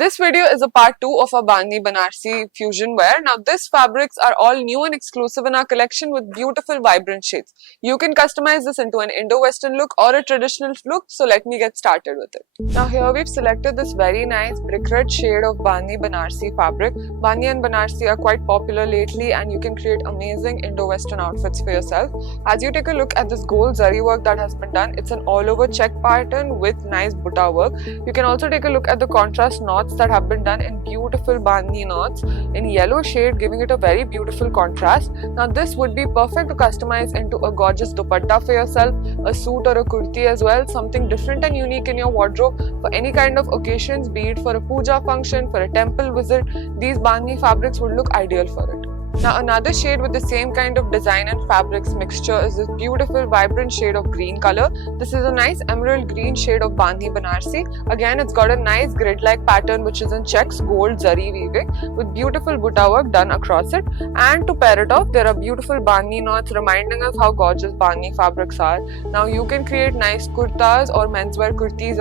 this video is a part 2 of our Bandhni Banarsi fusion wear. Now these fabrics are all new and exclusive in our collection with beautiful vibrant shades. You can customize this into an Indo-Western look or a traditional look, so let me get started with it. Now here we've selected this very nice brick red shade of Bandhni Banarsi fabric. Bandhni and Banarsi are quite popular lately and you can create amazing Indo-Western outfits for yourself. As you take a look at this gold zari work that has been done, it's an all over check pattern with nice butta work. You can also take a look at the contrast knots that have been done in beautiful Bandhni knots in yellow shade, giving it a very beautiful contrast. Now this would be perfect to customize into a gorgeous dupatta for yourself, a suit or a kurti as well, something different and unique in your wardrobe for any kind of occasions, be it for a puja function, for a temple visit. These Bandhni fabrics would look ideal for it. Now another shade with the same kind of design and fabrics mixture is this beautiful vibrant shade of green color. This is a nice emerald green shade of Bandhni Banarsi. Again, it's got a nice grid-like pattern which is in checks gold zari weaving with beautiful butta work done across it. And to pair it off, there are beautiful Bandhni knots reminding us how gorgeous Bandhni fabrics are. Now you can create nice kurtas or menswear kurtis.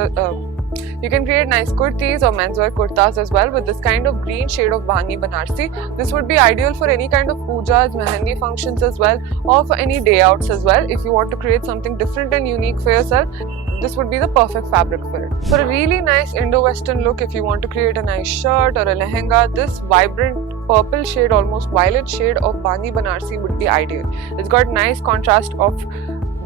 You can create nice kurtis or menswear kurtas as well with this kind of green shade of Bandhni Banarsi. This would be ideal for any kind of pujas, mehendi functions as well, or for any day outs as well. If you want to create something different and unique for yourself, this would be the perfect fabric for it. For a really nice Indo-Western look, if you want to create a nice shirt or a lehenga, this vibrant purple shade, almost violet shade of Bandhni Banarsi would be ideal. It's got nice contrast of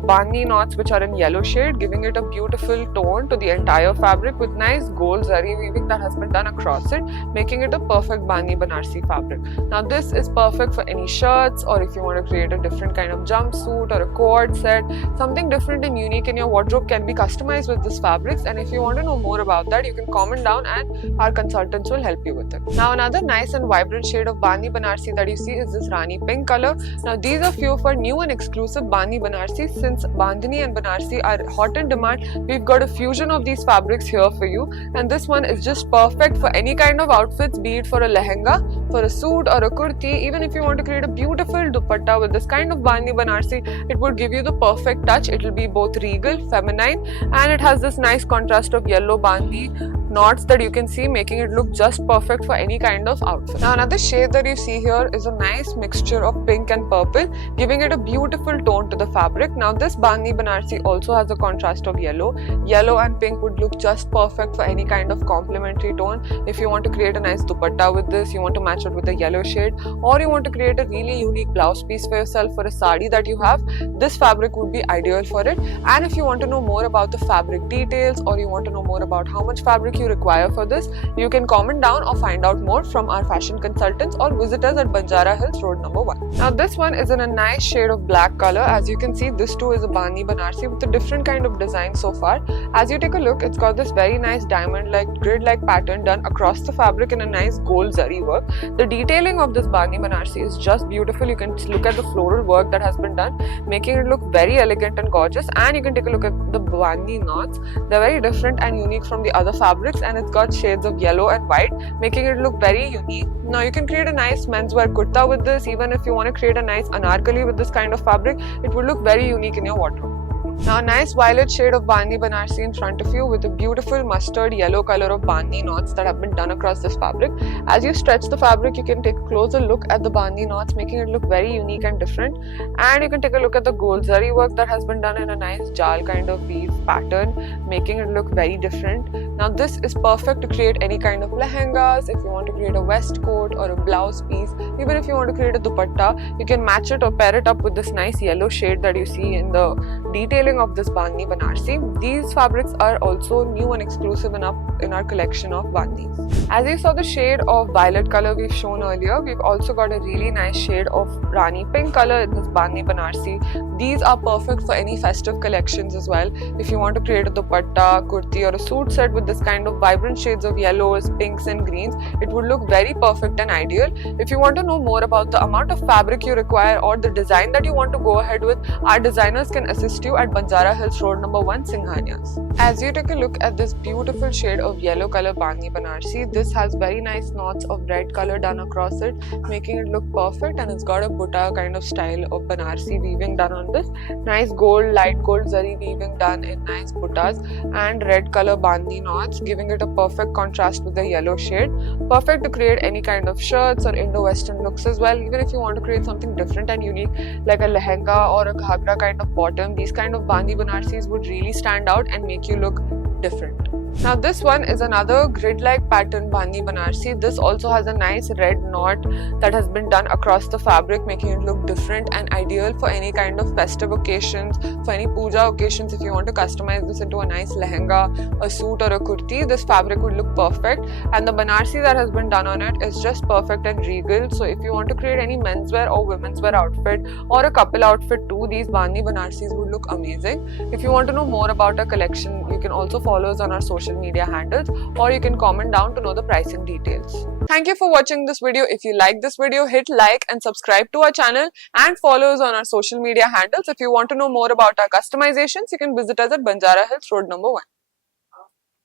Bandhni knots which are in yellow shade, giving it a beautiful tone to the entire fabric with nice gold zari weaving that has been done across it, making it a perfect Bandhni Banarsi fabric. Now this is perfect for any shirts, or if you want to create a different kind of jumpsuit or a cord set, something different and unique in your wardrobe can be customized with these fabrics. And if you want to know more about that, you can comment down and our consultants will help you with it. Now another nice and vibrant shade of Bandhni Banarsi that you see is this Rani pink color. Now these are few for new and exclusive Bandhni Banarsi. Since Bandhni and Banarsi are hot in demand, we've got a fusion of these fabrics here for you, and this one is just perfect for any kind of outfits, be it for a lehenga, for a suit or a kurti. Even if you want to create a beautiful dupatta with this kind of Bandhni Banarsi, it would give you the perfect touch. It will be both regal, feminine, and it has this nice contrast of yellow Bandhni knots that you can see, making it look just perfect for any kind of outfit. Now another shade that you see here is a nice mixture of pink and purple, giving it a beautiful tone to the fabric. Now this Bandhni Banarsi also has a contrast of yellow. Yellow and pink would look just perfect for any kind of complementary tone. If you want to create a nice dupatta with this, you want to match it with a yellow shade, or you want to create a really unique blouse piece for yourself for a sari that you have, this fabric would be ideal for it. And if you want to know more about the fabric details, or you want to know more about how much fabric you require for this, you can comment down or find out more from our fashion consultants or visit us at Banjara Hills Road number 1. Now this one is in a nice shade of black color. As you can see, this too is a Bandhni Banarsi with a different kind of design so far. As you take a look, it's got this very nice diamond-like, grid-like pattern done across the fabric in a nice gold zari work. The detailing of this Bandhni Banarsi is just beautiful. You can look at the floral work that has been done, making it look very elegant and gorgeous. And you can take a look at the Bandhni knots. They're very different and unique from the other fabrics, and it's got shades of yellow and white, making it look very unique. Now you can create a nice menswear kurta with this. Even if you want to create a nice anarkali with this kind of fabric, it would look very unique in your wardrobe. Now a nice violet shade of Bandhni Banarsi in front of you with a beautiful mustard yellow color of Bandhni knots that have been done across this fabric. As you stretch the fabric, you can take a closer look at the Bandhni knots, making it look very unique and different. And you can take a look at the gold zari work that has been done in a nice jal kind of weave pattern, making it look very different. Now this is perfect to create any kind of lehengas. If you want to create a waistcoat or a blouse piece, even if you want to create a dupatta, you can match it or pair it up with this nice yellow shade that you see in the detailing of this Bandhni Banarsi. These fabrics are also new and exclusive in our collection of Bandhnis. As you saw the shade of violet color we've shown earlier, we've also got a really nice shade of Rani pink color in this Bandhni Banarsi. These are perfect for any festive collections as well. If you want to create a dupatta, kurti or a suit set with this kind of vibrant shades of yellows, pinks and greens, it would look very perfect and ideal. If you want to know more about the amount of fabric you require or the design that you want to go ahead with, our designers can assist to you at Banjara Hills Road number 1, Singhanias. As you take a look at this beautiful shade of yellow color Bandhni Banarsi, this has very nice knots of red color done across it, making it look perfect, and it's got a butta kind of style of Banarsi weaving done on this. Nice gold, light gold zari weaving done in nice buttas and red color Bandhni knots, giving it a perfect contrast with the yellow shade. Perfect to create any kind of shirts or Indo-Western looks as well. Even if you want to create something different and unique like a lehenga or a ghagra kind of bottom, these kind of Bandhni Banarsis would really stand out and make you look different. Now this one is another grid-like pattern Bandhni Banarsi. This also has a nice red knot that has been done across the fabric, making it look different and ideal for any kind of festive occasions, for any puja occasions. If you want to customize this into a nice lehenga, a suit or a kurti, this fabric would look perfect, and the Banarsi that has been done on it is just perfect and regal. So if you want to create any menswear or women's wear outfit or a couple outfit too, these Bandhni Banarsis would look amazing. If you want to know more about our collection, you can also follow us on our social media handles, or you can comment down to know the pricing details. Thank you for watching this video. If you like this video, hit like and subscribe to our channel and follow us on our social media handles. If you want to know more about our customizations, you can visit us at Banjara Hills Road number 1.